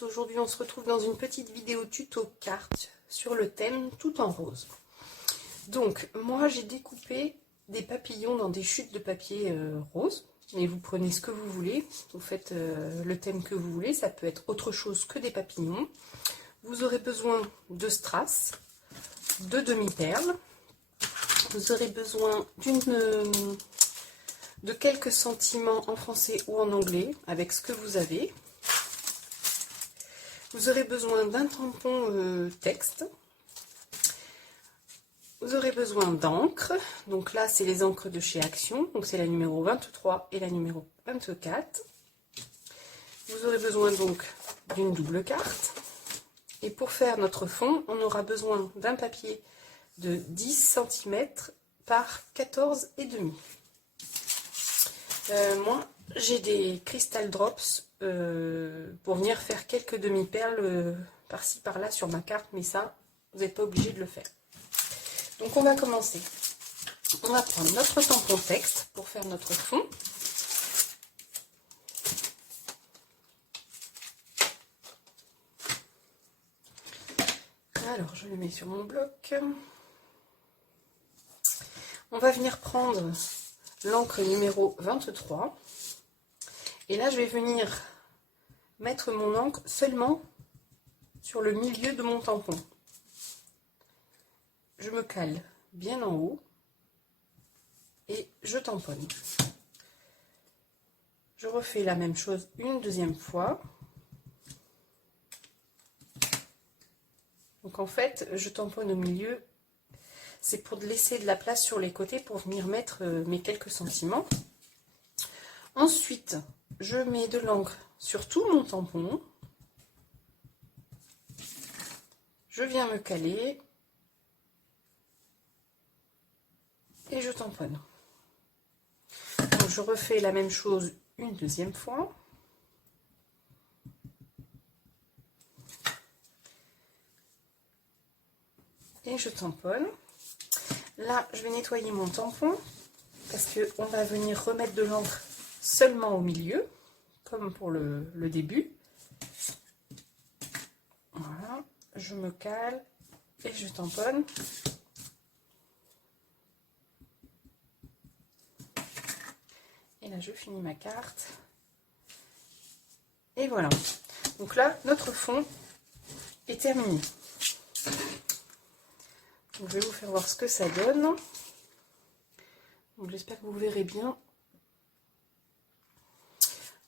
tous, aujourd'hui on se retrouve dans une petite vidéo tuto cartes sur le thème tout en rose. Donc moi j'ai découpé des papillons dans des chutes de papier rose, mais vous prenez ce que vous voulez, vous faites le thème que vous voulez, ça peut être autre chose que des papillons. Vous aurez besoin de strass, de demi-perles, vous aurez besoin de quelques sentiments en français ou en anglais avec ce que vous avez. Vous aurez besoin d'un tampon texte. Vous aurez besoin d'encre. Donc là, c'est les encres de chez Action. Donc c'est la numéro 23 et la numéro 24. Vous aurez besoin donc d'une double carte. Et pour faire notre fond, on aura besoin d'un papier de 10 cm par 14,5. Moi, j'ai des Crystal Drops pour venir faire quelques demi-perles par-ci par-là sur ma carte, mais ça, vous n'êtes pas obligé de le faire. Donc on va commencer. On va prendre notre tampon texte pour faire notre fond. Alors, je le mets sur mon bloc. On va venir prendre l'encre numéro 23. Et là, je vais venir mettre mon encre seulement sur le milieu de mon tampon. Je me cale bien en haut et je tamponne. Je refais la même chose une deuxième fois. Donc en fait, je tamponne au milieu. C'est pour laisser de la place sur les côtés pour venir mettre mes quelques sentiments. Ensuite, je mets de l'encre sur tout mon tampon. Je viens me caler. Et je tamponne. Donc je refais la même chose une deuxième fois. Et je tamponne. Là, je vais nettoyer mon tampon parce qu'on va venir remettre de l'encre seulement au milieu, comme pour le début. Voilà, je me cale et je tamponne. Et là, je finis ma carte. Et voilà. Donc là, notre fond est terminé. Donc, je vais vous faire voir ce que ça donne. Donc j'espère que vous verrez bien.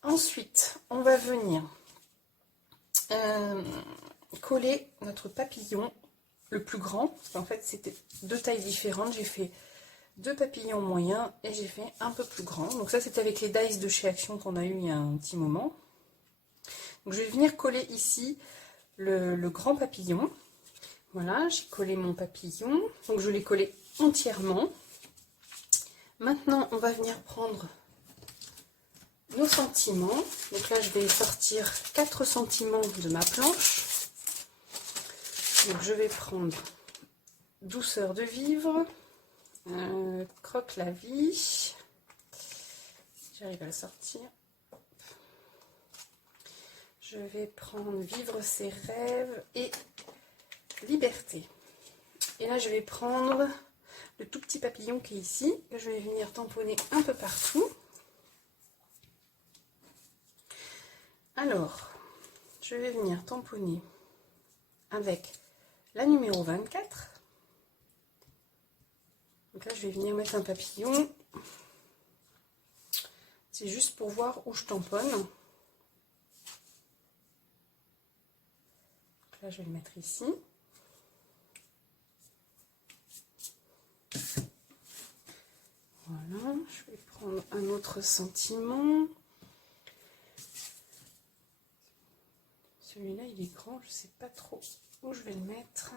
Ensuite, on va venir coller notre papillon le plus grand. En fait, c'était deux tailles différentes. J'ai fait deux papillons moyens et j'ai fait un peu plus grand. Donc ça, c'est avec les dies de chez Action qu'on a eu il y a un petit moment. Donc je vais venir coller ici le grand papillon. Voilà, j'ai collé mon papillon. Donc je l'ai collé entièrement. Maintenant, on va venir prendre nos sentiments. Donc là, je vais sortir 4 sentiments de ma planche. Donc je vais prendre Douceur de vivre, Croque la vie. J'arrive à le sortir. Je vais prendre Vivre ses rêves et Liberté. Et là, je vais prendre le tout petit papillon qui est ici. Je vais venir tamponner un peu partout. Alors, je vais venir tamponner avec la numéro 24. Donc là, je vais venir mettre un papillon. C'est juste pour voir où je tamponne. Donc là, je vais le mettre ici. Voilà, je vais prendre un autre sentiment. Celui-là, il est grand, je ne sais pas trop où je vais le mettre.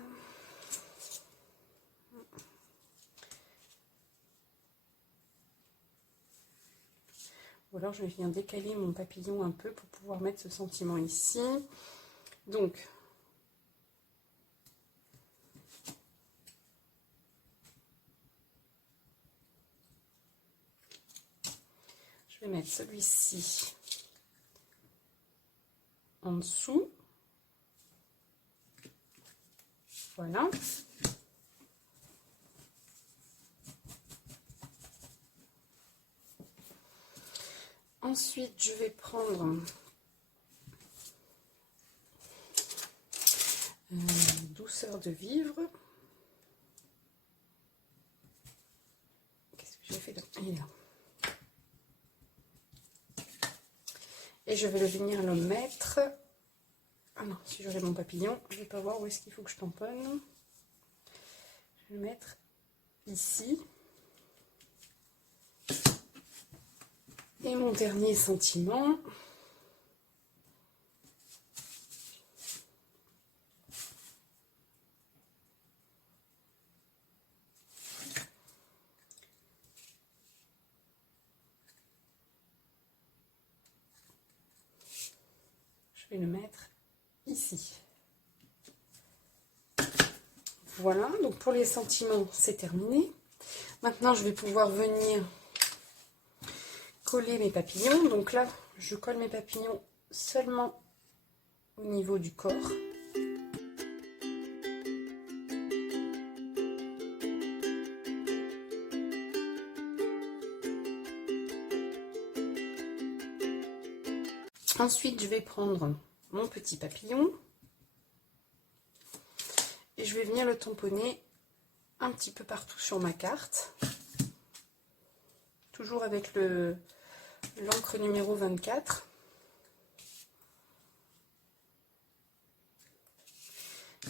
Ou alors, je vais venir décaler mon papillon un peu pour pouvoir mettre ce sentiment ici. Donc, je vais mettre celui-ci en dessous. Voilà. Ensuite, je vais prendre douceur de vivre. Qu'est-ce que j'ai fait là? Il est là. Et je vais venir le mettre. Ah non, si j'aurais mon papillon, je ne vais pas voir où est-ce qu'il faut que je tamponne. Je vais le mettre ici. Et mon dernier sentiment. Je vais le mettre ici. Voilà, donc pour les sentiments, c'est terminé. Maintenant, je vais pouvoir venir coller mes papillons. Donc là, je colle mes papillons seulement au niveau du corps. Ensuite, je vais prendre mon petit papillon et je vais venir le tamponner un petit peu partout sur ma carte. Toujours avec l'encre numéro 24.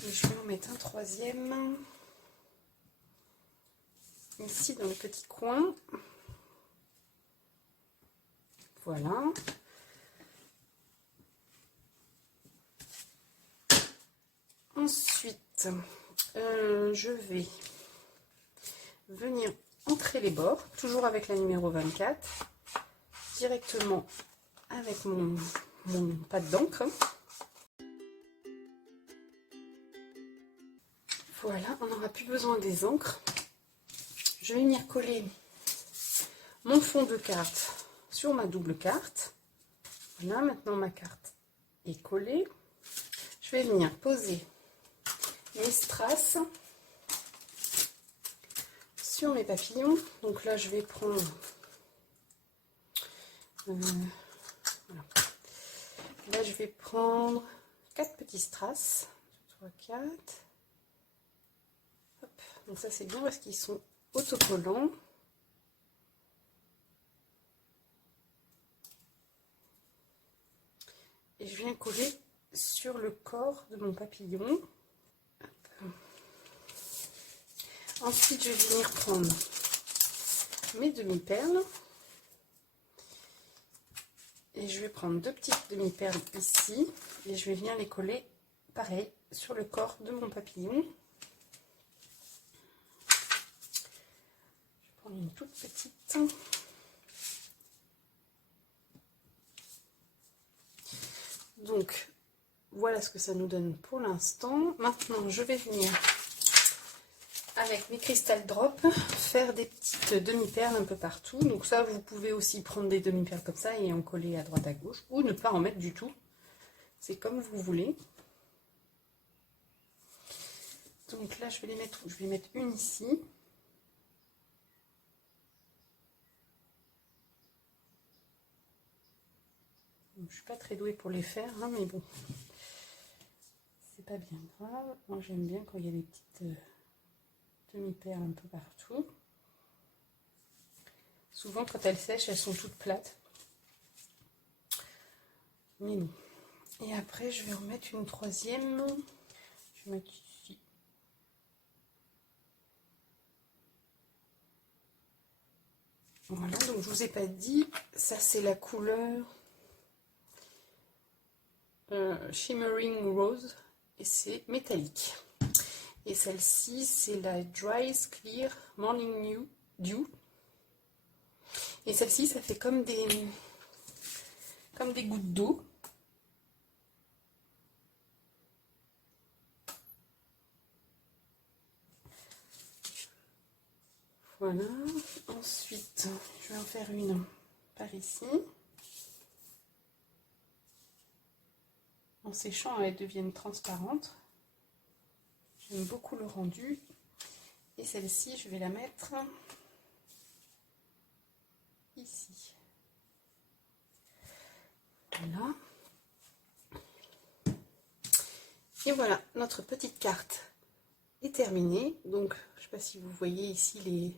Et je vais en mettre un troisième ici dans le petit coin. Voilà. Ensuite, je vais venir entrer les bords, toujours avec la numéro 24, directement avec mon pad d'encre. Voilà, on n'aura plus besoin des encres. Je vais venir coller mon fond de carte sur ma double carte. Voilà, maintenant ma carte est collée. Je vais venir poser mes strass sur mes papillons. Donc là, je vais prendre voilà. Là, je vais prendre 4 petits strass. 3, 4. Hop. Donc ça, c'est bien parce qu'ils sont autocollants. Et je viens coller sur le corps de mon papillon. Hop. Ensuite, je vais venir prendre mes demi-perles. Et je vais prendre 2 petites demi-perles ici. Et je vais venir les coller, pareil, sur le corps de mon papillon. Je vais prendre une toute petite. Donc, voilà ce que ça nous donne pour l'instant. Maintenant, je vais venir, avec mes Crystal Drop, faire des petites demi-perles un peu partout. Donc ça, vous pouvez aussi prendre des demi-perles comme ça et en coller à droite à gauche. Ou ne pas en mettre du tout. C'est comme vous voulez. Donc là, je vais mettre une ici. Je ne suis pas très douée pour les faire, hein, mais bon, c'est pas bien grave. Moi, j'aime bien quand il y a des petites demi-perles un peu partout. Souvent, quand elles sèchent, elles sont toutes plates. Mais non. Et après, je vais en mettre une troisième. Je vais mettre ici. Voilà, donc je vous ai pas dit, ça c'est la couleur Shimmering Rose et c'est métallique. Et celle-ci c'est la Dry Clear Morning Dew. Et celle-ci ça fait comme des gouttes d'eau. Voilà. Ensuite, je vais en faire une par ici. En séchant, elles deviennent transparentes. J'aime beaucoup le rendu. Et celle-ci, je vais la mettre ici. Voilà. Et voilà, notre petite carte est terminée. Donc, je ne sais pas si vous voyez ici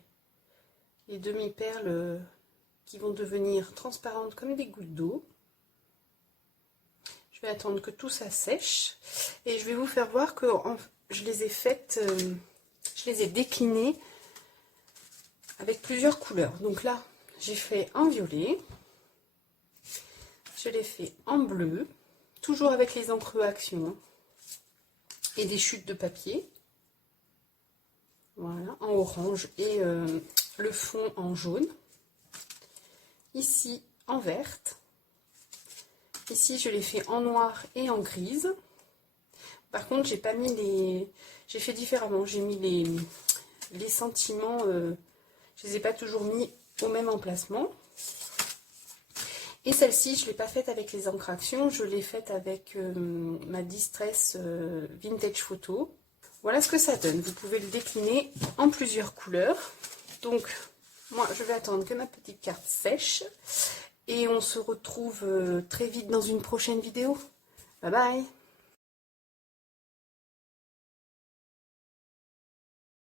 les demi-perles qui vont devenir transparentes comme des gouttes d'eau. Je vais attendre que tout ça sèche. Et je vais vous faire voir que je les ai faites, je les ai déclinées avec plusieurs couleurs. Donc là, j'ai fait en violet. Je l'ai fait en bleu. Toujours avec les encres Action. Et des chutes de papier. Voilà, en orange et le fond en jaune. Ici, en verte. Ici, je l'ai fait en noir et en grise. Par contre, j'ai pas mis les... J'ai fait différemment. J'ai mis les sentiments... je les ai pas toujours mis au même emplacement. Et celle-ci, je ne l'ai pas faite avec les encres Action. Je l'ai faite avec ma Distress Vintage Photo. Voilà ce que ça donne. Vous pouvez le décliner en plusieurs couleurs. Donc, moi, je vais attendre que ma petite carte sèche. Et on se retrouve très vite dans une prochaine vidéo. Bye bye!